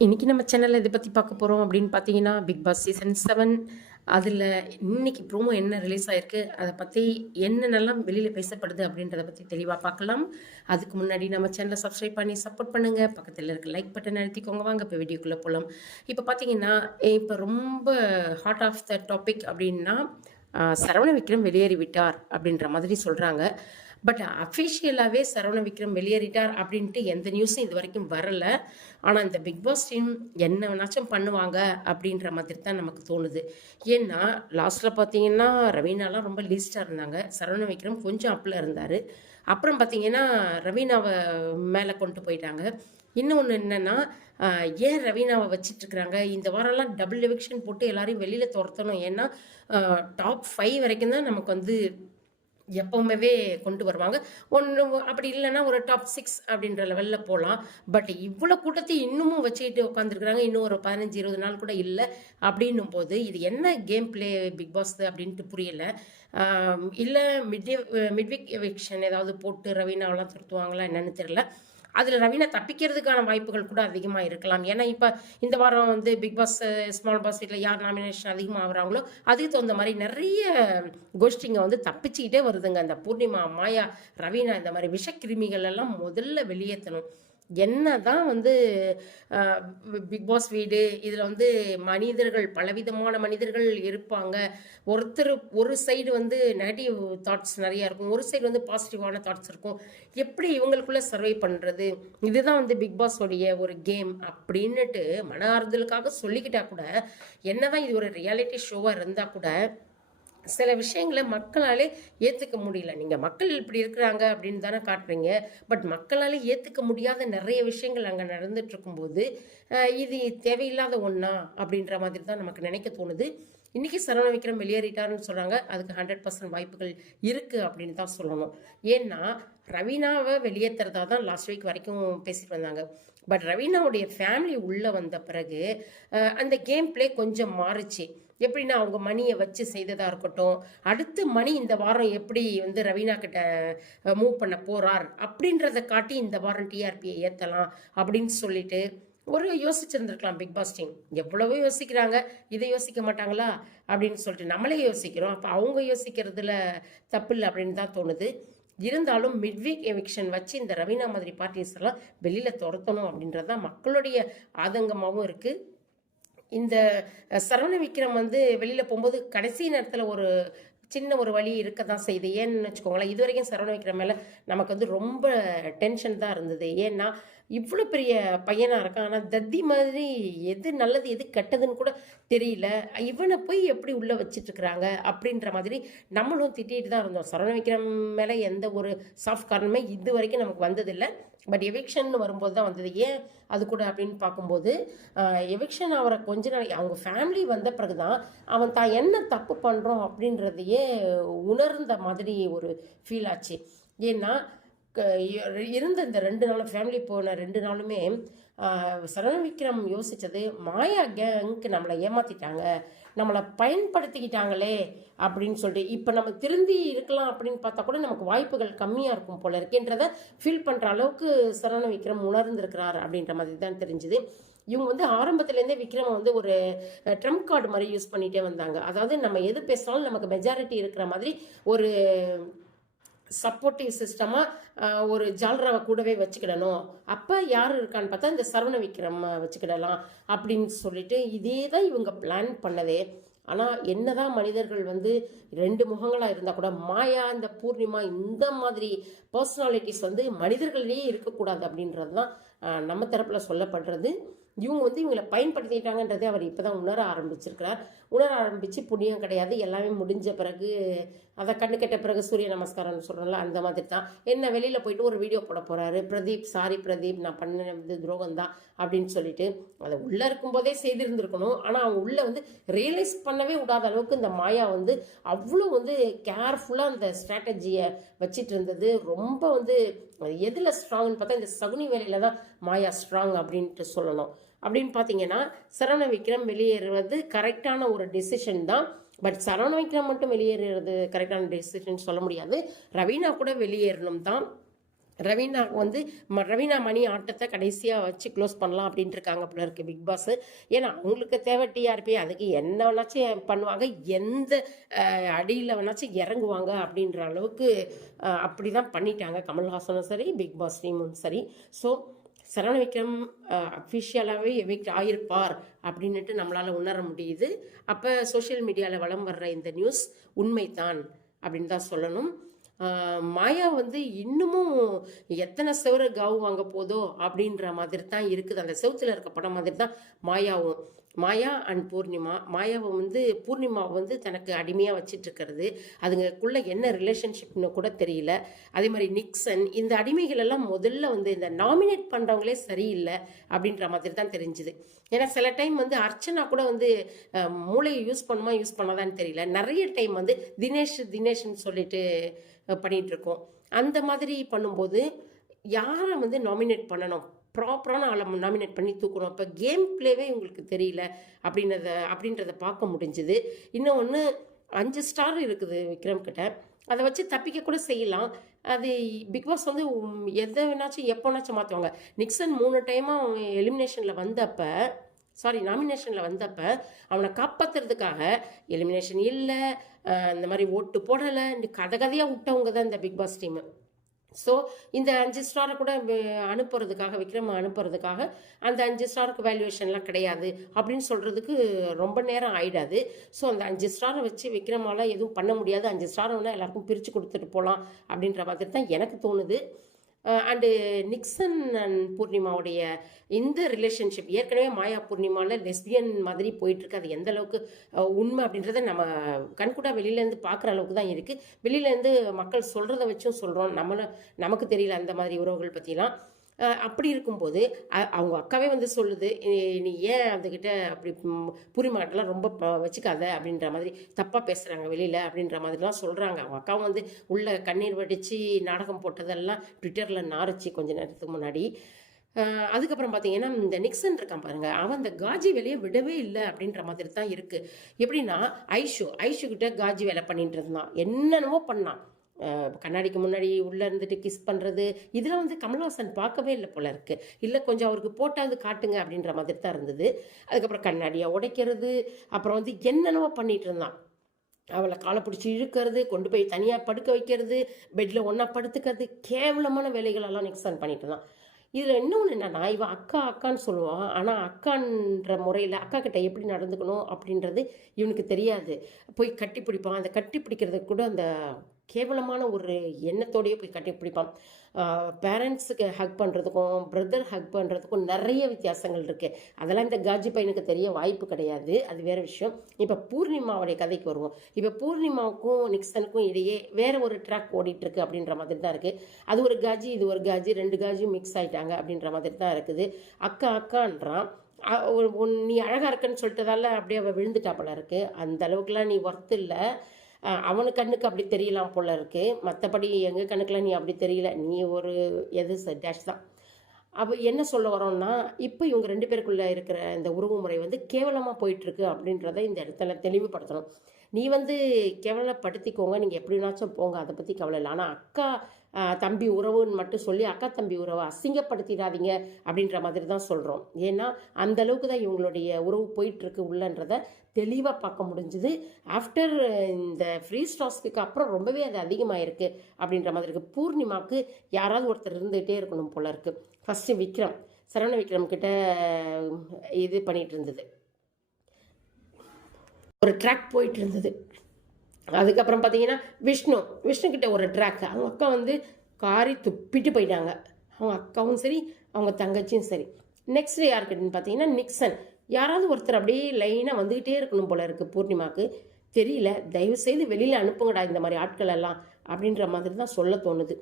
இன்றைக்கி நம்ம சேனலில் இதை பற்றி பார்க்க போகிறோம் அப்படின்னு பார்த்தீங்கன்னா பிக் பாஸ் சீசன் செவன் அதில் இன்னைக்கு ப்ரோமோ என்ன ரிலீஸ் ஆகிருக்கு அதை பற்றி என்னென்னலாம் வெளியில் பேசப்படுது அப்படின்றத பற்றி தெளிவாக பார்க்கலாம். அதுக்கு முன்னாடி நம்ம சேனலை சப்ஸ்கிரைப் பண்ணி சப்போர்ட் பண்ணுங்கள் பக்கத்தில் இருக்க லைக் பட்டன் அழுத்திக்கோங்க. வாங்க இப்போ வீடியோக்குள்ளே போகலாம் இப்போ பார்த்தீங்கன்னா இப்போ ரொம்ப ஹாட் ஆஃப் த டாபிக் அப்படின்னா சரவண விக்ரம் வெளியேறி விட்டார் அப்படின்ற மாதிரி சொல்கிறாங்க பட் அஃபிஷியலாகவே சரவண விக்ரம் வெளியேறிட்டார் அப்படின்ட்டு எந்த நியூஸும் இது வரைக்கும் வரல. ஆனால் இந்த பிக் பாஸ் டீம் என்ன வேணாச்சும் பண்ணுவாங்க அப்படின்ற மாதிரி தான் நமக்கு தோணுது. ஏன்னா லாஸ்ட்டில் பார்த்தீங்கன்னா ரவீனாலாம் ரொம்ப லீஸ்டாக இருந்தாங்க. சரவண விக்ரம் கொஞ்சம் அப்பில் இருந்தார். அப்புறம் பார்த்தீங்கன்னா ரவீனாவை மேலே கொண்டு போயிட்டாங்க. இன்னொன்று என்னென்னா ஏன் ரவீனாவை வச்சிட்டு இருக்கிறாங்க இந்த வாரம்லாம் டபுள் எவிக்ஷன் போட்டு எல்லாரையும் வெளியில் துரத்தணும். ஏன்னா டாப் ஃபைவ் வரைக்கும் தான் நமக்கு வந்து எப்பவுமே கொண்டு வருவாங்க. ஒன்று அப்படி இல்லைன்னா ஒரு டாப் சிக்ஸ் அப்படின்ற லெவலில் போகலாம் பட் இவ்வளோ கூட்டத்தை இன்னமும் வச்சுக்கிட்டு உட்காந்துருக்குறாங்க இன்னும் ஒரு பதினஞ்சு இருபது நாள் கூட இல்லை அப்படின்னும் போது இது என்ன கேம் பிளே பிக் பாஸ் அப்படின்ட்டு புரியல. இல்லை மிட் மிட்விக் எவிக்ஷன் ஏதாவது போட்டு ரவீனாவெல்லாம் துரத்துவாங்களா என்னன்னு தெரியல. அதில் ரவீனா தப்பிக்கிறதுக்கான வாய்ப்புகள் கூட அதிகமாக இருக்கலாம். ஏன்னா இப்போ இந்த வாரம் வந்து பிக் பாஸ் ஸ்மால் பாஸ் வீட்டில் யார் நாமினேஷன் அதிகமாக ஆகுறாங்களோ அதுக்கு தகுந்த மாதிரி நிறைய கோஷ்டிங்க வந்து தப்பிச்சுக்கிட்டே வருதுங்க. அந்த பூர்ணிமா மாயா ரவீனா இந்த மாதிரி விஷக்கிருமிகள் எல்லாம் முதல்ல வெளியேற்றணும் என்ன தான் வந்து பிக் பாஸ் வீடு இதில் வந்து மனிதர்கள் பலவிதமான மனிதர்கள் இருப்பாங்க. ஒருத்தர் ஒரு சைடு வந்து நெகட்டிவ் தாட்ஸ் நிறையா இருக்கும். ஒரு சைடு வந்து பாசிட்டிவான தாட்ஸ் இருக்கும். எப்படி இவங்களுக்குள்ள சர்வை பண்ணுறது இதுதான் வந்து பிக் பாஸோடைய ஒரு கேம் அப்படின்னுட்டு மன ஆறுதலுக்காக சொல்லிக்கிட்டா கூட என்னதான் இது ஒரு ரியாலிட்டி ஷோவாக இருந்தால் கூட சில விஷயங்களை மக்களாலே ஏற்றுக்க முடியல. நீங்கள் மக்கள் இப்படி இருக்கிறாங்க அப்படின்னு தானே காட்டுறீங்க. பட் மக்களாலே ஏற்றுக்க முடியாத நிறைய விஷயங்கள் அங்கே நடந்துட்டு இருக்கும்போது இது தேவையில்லாத ஒன்றா அப்படின்ற மாதிரி தான் நமக்கு நினைக்க தோணுது. இன்றைக்கி சரவண விக்ரம் வெளியேறிட்டாருன்னு சொல்கிறாங்க அதுக்கு ஹண்ட்ரட் பர்சன்ட் வாய்ப்புகள் இருக்குது அப்படின்னு தான் சொல்லணும். ஏன்னா ரவீனாவை வெளியேற்றுறதா தான் லாஸ்ட் வீக் வரைக்கும் பேசிட்டு வந்தாங்க. பட் ரவீனாவுடைய ஃபேமிலி உள்ளே வந்த பிறகு அந்த கேம் பிளே கொஞ்சம் மாறுச்சு. எப்படின்னா அவங்க மணியை வச்சு செய்ததாக இருக்கட்டும் அடுத்து மணி இந்த வாரம் எப்படி வந்து ரவீனா கிட்ட மூவ் பண்ண போகிறார் அப்படின்றத காட்டி இந்த வாரம் டிஆர்பியை ஏற்றலாம் அப்படின்னு சொல்லிட்டு ஒரு யோசிச்சிருந்துருக்கலாம் பிக் பாஸ் டீம் எவ்வளவோ யோசிக்கிறாங்க இதை யோசிக்க மாட்டாங்களா அப்படின்னு சொல்லிட்டு நம்மளே யோசிக்கிறோம். அப்போ அவங்க யோசிக்கிறதுல தப்பு இல்லை அப்படின்னு தான் தோணுது. இருந்தாலும் மிட்வீக் எவிக்ஷன் வச்சு இந்த ரவீனா மாதிரி பார்ட்டிஸ் எல்லாம் வெளியில் துரத்தணும் அப்படின்றது தான் மக்களுடைய ஆதங்கமாகவும் இருக்குது இந்த சரவண விக்ரம் வந்து வெளியில் போகும்போது கடைசி நேரத்தில் ஒரு சின்ன ஒரு வழி இருக்க தான் செய்யுது ஏன்னு வச்சுக்கோங்களேன் இது வரைக்கும் சரவண விக்ரம் மேலே நமக்கு வந்து ரொம்ப டென்ஷன் தான் இருந்தது. ஏன்னா இவ்வளோ பெரிய பையனாக இருக்கான். ஆனால் தத்தி மாதிரி எது நல்லது எது கெட்டதுன்னு கூட தெரியல. இவனை போய் எப்படி உள்ளே வச்சிட்ருக்குறாங்க அப்படின்ற மாதிரி நம்மளும் திட்டிகிட்டு தான் இருந்தோம். சரவண விக்ரம் மேலே எந்த ஒரு சாஃப்ட் காரணமே இது வரைக்கும் நமக்கு வந்ததில்லை. பட் எவிக்ஷன் வரும்போது தான் வந்தது. ஏன் அது கூட அப்படின்னு பார்க்கும்போது எவிக்ஷன் அவரை கொஞ்ச நாள் அவங்க ஃபேமிலி வந்த பிறகு தான் அவன் தான் என்ன தப்பு பண்ணுறோம் அப்படின்றதையே உணர்ந்த மாதிரி ஒரு ஃபீல் ஆச்சு. ஏன்னா க- இருந்த இந்த ரெண்டு நாளும் ஃபேமிலி போன ரெண்டு நாளுமே சரண விக்ரம் யோசித்தது மாயா கேங்க்கு நம்மளை ஏமாற்றிட்டாங்க நம்மளை பயன்படுத்திக்கிட்டாங்களே அப்படின்னு சொல்லிட்டு இப்போ நம்ம திருந்தி இருக்கலாம் அப்படின்னு பார்த்தா கூட நமக்கு வாய்ப்புகள் கம்மியாக இருக்கும் போல இருக்குன்றத ஃபீல் பண்ணுற அளவுக்கு சரண விக்ரம் உணர்ந்திருக்கிறார் அப்படின்ற மாதிரி தான் தெரிஞ்சுது. இவங்க வந்து ஆரம்பத்துலேருந்தே விக்ரம வந்து ஒரு ட்ரம்ப் கார்டு மாதிரி யூஸ் பண்ணிகிட்டே வந்தாங்க. அதாவது நம்ம எது பேசினாலும் நமக்கு மெஜாரிட்டி இருக்கிற மாதிரி ஒரு சப்போர்ட்டிவ் சிஸ்டமாக ஒரு ஜால்ராவை கூடவே வச்சுக்கிடணும். அப்போ யார் இருக்கான்னு பார்த்தா இந்த சரவண விக்ரம் வச்சுக்கிடலாம் அப்படின்னு சொல்லிட்டு இதே தான் இவங்க பிளான் பண்ணதே. ஆனால் என்னதான் மனிதர்கள் வந்து ரெண்டு முகங்களாக இருந்தால் கூட மாயா இந்த பூர்ணிமா இந்த மாதிரி பர்சனாலிட்டிஸ் வந்து மனிதர்களிலேயே இருக்கக்கூடாது அப்படின்றது தான் நம்ம தரப்பில் சொல்லப்படுறது. இவங்க வந்து இவங்களை பயன்படுத்திட்டாங்கன்றதை அவர் இப்போ தான் உணர ஆரம்பிச்சிருக்கிறார். உணர ஆரம்பித்து புண்ணியம் கிடையாது. எல்லாமே முடிஞ்ச பிறகு அதை கண்ணு கெட்ட பிறகு சூரிய நமஸ்காரம்னு சொல்கிறோம்ல அந்த மாதிரி தான். என்ன வெளியில் போயிட்டு ஒரு வீடியோ போட போகிறாரு பிரதீப் சாரி பிரதீப் நான் பண்ண வந்து துரோகம் தான் அப்படின்னு சொல்லிட்டு அதை உள்ளே இருக்கும்போதே செய்திருந்திருக்கணும். ஆனால் அவங்க உள்ளே வந்து ரியலைஸ் பண்ணவே விடாத அளவுக்கு இந்த மாயா வந்து அவ்வளோ வந்து கேர்ஃபுல்லாக அந்த ஸ்ட்ராட்டஜியை வச்சிட்டு இருந்தது ரொம்ப வந்து எதில் ஸ்ட்ராங்னு பார்த்தா இந்த சகுனி வேலையில் தான் மாயா ஸ்ட்ராங் அப்படின்ட்டு சொல்லணும். அப்படின்னு பார்த்தீங்கன்னா சரவண விக்ரம் வெளியேறுவது கரெக்டான ஒரு டெசிஷன் தான். பட் சரவண விக்ரம் மட்டும் வெளியேறுறது கரெக்டான டெசிஷன் சொல்ல முடியாது. ரவீனா கூட வெளியேறணும் தான். ரவீனா வந்து ம- ரவீனா மணி ஆட்டத்தை கடைசியாக வச்சு க்ளோஸ் பண்ணலாம் அப்படின்ட்டு இருக்காங்க போல இருக்குது பிக் பாஸ் ஏன்னா அவங்களுக்கு தேவை டிஆர்பி அதுக்கு என்ன வேணாச்சும் பண்ணுவாங்க எந்த அடியில் வேணாச்சும் இறங்குவாங்க அப்படின்ற அளவுக்கு அப்படி தான் பண்ணிட்டாங்க கமல்ஹாசனும் சரி பிக் பாஸ் டீமும் சரி. ஸோ சரவண விக்ரம் அஃபிஷியலாகவே எவிக்ட் ஆயிருப்பார் அப்படின்னுட்டு நம்மளால் உணர முடியுது. அப்போ சோஷியல் மீடியாவில் வளம் வர்ற இந்த நியூஸ் உண்மைதான் அப்படின்னு தான் சொல்லணும். மாயா வந்து இன்னமும் எத்தனை செவரு கவு வாங்க போதோ அப்படின்ற மாதிரி தான் இருக்குது. அந்த செவத்தில் இருக்க படம் மாதிரி தான் மாயாவும். மாயா அண்ட் பூர்ணிமா. மாயாவை வந்து பூர்ணிமாவை வந்து தனக்கு அடிமையாக வச்சிட்டு இருக்கிறது என்ன ரிலேஷன்ஷிப்னு கூட தெரியல. அதே மாதிரி நிக்சன் இந்த அடிமைகள் எல்லாம் முதல்ல வந்து இந்த நாமினேட் பண்ணுறவங்களே சரியில்லை அப்படின்ற மாதிரி தான் தெரிஞ்சுது. ஏன்னா சில டைம் வந்து அர்ச்சனா கூட வந்து மூளையை யூஸ் பண்ணுமா யூஸ் பண்ணாதான்னு தெரியல. நிறைய டைம் வந்து தினேஷ் தினேஷ்னு சொல்லிட்டு பண்ணிகிட்டு இருக்கோம் அந்த மாதிரி பண்ணும்போது யாரை வந்து நாமினேட் பண்ணணும்? ப்ராப்பரான ஆளை நாமினேட் பண்ணி தூக்கணும். அப்போ கேம் பிளேவே உங்களுக்கு தெரியல அப்படின்றத அப்படின்றத பார்க்க முடிஞ்சுது. இன்னொன்று அஞ்சு ஸ்டார் இருக்குது விக்ரம் கிட்ட. அதை வச்சு தப்பிக்க கூட செய்யலாம். அது பிக் பாஸ் வந்து எதை வேணாச்சும் எப்போனாச்சும் மாற்றுவாங்க நிக்சன் மூணு டைமாக எலிமினேஷனில் வந்தப்போ சாரி நாமினேஷனில் வந்தப்போ அவனை காப்பாற்றுறதுக்காக எலிமினேஷன் இல்லை இந்த மாதிரி ஓட்டு போடலை கதை கதையாக விட்டவங்க தான் இந்த பிக் பாஸ் டீமு ஸோ இந்த அஞ்சு ஸ்டாரை கூட அனுப்புறதுக்காக விக்ரம் அனுப்புறதுக்காக அந்த அஞ்சு ஸ்டாருக்கு வேல்யூவேஷன்லாம் கிடையாது. அப்படின்னு சொல்கிறதுக்கு ரொம்ப நேரம் ஆயிடாது. ஸோ அந்த அஞ்சு ஸ்டாரை வச்சு விக்ரமால் எதுவும் பண்ண முடியாது. அஞ்சு ஸ்டாரை வேணால் எல்லாருக்கும் பிரித்து கொடுத்துட்டு போகலாம் அப்படின்ற மாதிரி தான் எனக்கு தோணுது. அண்டு நிக்சன் அண்ட் பூர்ணிமாவுடைய இந்த ரிலேஷன்ஷிப் ஏற்கனவே மாயா பூர்ணிமாவில் லெஸ்பியன் மாதிரி போயிட்டுருக்கு. அது எந்த அளவுக்கு உண்மை அப்படின்றத நம்ம கண்கூட்டாக வெளியிலேருந்து பார்க்குற அளவுக்கு தான் இருக்குது வெளியிலேருந்து மக்கள் சொல்கிறத வச்சும் சொல்கிறோம் நம்மளும் நமக்கு தெரியல அந்த மாதிரி உறவுகள் பற்றிலாம் அப்படி இருக்கும்போது அவங்க அக்காவே வந்து சொல்லுது "நீ- ஏன் அதுக்கிட்ட அப்படி புரிமாட்டெல்லாம் ரொம்ப ப- வச்சுக்காத? அப்படின்ற மாதிரி தப்பாக பேசுகிறாங்க வெளியில் அப்படின்ற மாதிரிலாம் சொல்கிறாங்க அவங்க அக்காவும் வந்து உள்ளே கண்ணீர் வடித்து நாடகம் போட்டதெல்லாம் ட்விட்டரில் நாரிச்சு கொஞ்ச நேரத்துக்கு முன்னாடி. அதுக்கப்புறம் பார்த்தீங்கன்னா இந்த நிக்சன் இருக்கான் பாருங்க அவன் அந்த காஜி வேலையை விடவே இல்லை அப்படின்ற மாதிரி தான் இருக்கு. எப்படின்னா ஐஷு ஐஷு கிட்ட காஜி வேலை பண்ணிட்டு இருந்தான். என்னென்னவோ பண்ணான். கண்ணாடிக்கு முன்னாடி உள்ள இருந்துட்டு கிஸ் பண்ணுறது இதெல்லாம் வந்து கமல்ஹாசன் பார்க்கவே இல்லை போல இருக்கு. இல்லை கொஞ்சம் அவருக்கு போட்டாவது காட்டுங்க அப்படின்ற மாதிரி தான் இருந்தது. அதுக்கப்புறம் கண்ணாடியை உடைக்கிறது அப்புறம் வந்து என்னென்னவோ பண்ணிட்டு இருந்தான். அவளை காலை பிடிச்சி இழுக்கிறது கொண்டு போய் தனியாக படுக்க வைக்கிறது பெட்டில் ஒன்றா படுத்துக்கிறது கேவலமான வேலைகளெல்லாம் நிக்சன் பண்ணிட்டு இருந்தான். இதில் இன்னொன்று என்னன்னா இவன் அக்கா அக்கான்னு சொல்லுவான். ஆனால் அக்கான்ற முறையில் அக்கா கிட்ட எப்படி நடந்துக்கணும் அப்படின்றது இவனுக்கு தெரியாது. போய் கட்டி பிடிப்பான். அந்த கட்டி பிடிக்கிறது கூட அந்த கேவலமான ஒரு எண்ணத்தோடயே போய் கட்டி பிடிப்பான். பேரண்ட்ஸுக்கு ஹக் பண்ணுறதுக்கும் பிரதர் ஹக் பண்ணுறதுக்கும் நிறைய வித்தியாசங்கள் இருக்குது அதெல்லாம் இந்த காஜி பையனுக்கு தெரிய வாய்ப்பு கிடையாது. அது வேறு விஷயம். இப்போ பூர்ணிமாவுடைய கதைக்கு வருவோம். இப்போ பூர்ணிமாவுக்கும் நிக்சனுக்கும் இடையே வேறு ஒரு ட்ராக் ஓடிட்டுருக்கு அப்படின்ற மாதிரி தான் இருக்குது அது ஒரு காஜி இது ஒரு காஜி ரெண்டு காஜியும் மிக்ஸ் ஆயிட்டாங்க அப்படின்ற மாதிரி தான் இருக்குது. அக்கா அக்கான்றான். உன் நீ அழகாக இருக்கன்னு சொல்லிட்டதால அப்படியே அவள் விழுந்துட்டா போல அந்த அளவுக்குலாம் நீ ஒர்த்து இல்லை. அவனு கண்ணுக்கு அப்படி தெரியலாம் போல இருக்குது மற்றபடி எங்கள் கண்ணுக்கெலாம் நீ அப்படி தெரியல. நீ ஒரு எது டேஷ் தான். அப்போ என்ன சொல்ல வரோம்னா இப்போ இவங்க ரெண்டு பேருக்குள்ளே இருக்கிற இந்த உறவு முறை வந்து கேவலமாக போயிட்டுருக்கு அப்படின்றத இந்த இடத்துல தெளிவுபடுத்தணும். நீ வந்து கேவலப்படுத்திக்கோங்க. நீங்கள் எப்படினாச்சும் போங்க. அதை பற்றி கவலை இல்லை. ஆனால் அக்கா தம்பி உறவுன்னு மட்டும் சொல்லி அக்கா தம்பி உறவை அசிங்கப்படுத்திடாதீங்க அப்படின்ற மாதிரி தான் சொல்கிறோம் ஏன்னா அந்த அளவுக்கு தான் இவங்களுடைய உறவு போயிட்டுருக்கு உள்ளன்றதை உள்ளன்றத தெளிவாக பார்க்க முடிஞ்சுது. ஆஃப்டர் இந்த ஃப்ரீ ஸ்டாஸ்க்கு அப்புறம் ரொம்பவே அது அதிகமாயிருக்கு அப்படின்ற மாதிரி இருக்குது பூர்ணிமாவுக்கு யாராவது ஒருத்தர் இருந்துகிட்டே இருக்கணும் போல இருக்குது ஃபஸ்ட்டு விக்ரம் சரவண விக்ரம் கிட்ட இது பண்ணிட்டு இருந்தது. ஒரு ட்ராக் போயிட்டு இருந்தது. அதுக்கப்புறம் பார்த்தீங்கன்னா விஷ்ணு விஷ்ணு கிட்ட ஒரு ட்ராக் அவங்க அக்கா வந்து காரி துப்பிட்டு போயிட்டாங்க. அவங்க அக்காவும் சரி அவங்க தங்கச்சியும் சரி. நெக்ஸ்ட் யாருக்கிட்டன்னு பார்த்தீங்கன்னா நிக்சன் யாராவது ஒருத்தர் அப்படியே லைனாக வந்துக்கிட்டே இருக்கணும் போல இருக்குது பூர்ணிமாக்கு. தெரியல தயவு செய்து வெளியில் அனுப்புங்கடா இந்த மாதிரி ஆட்கள் எல்லாம் அப்படின்ற மாதிரி தான் சொல்ல தோணுது.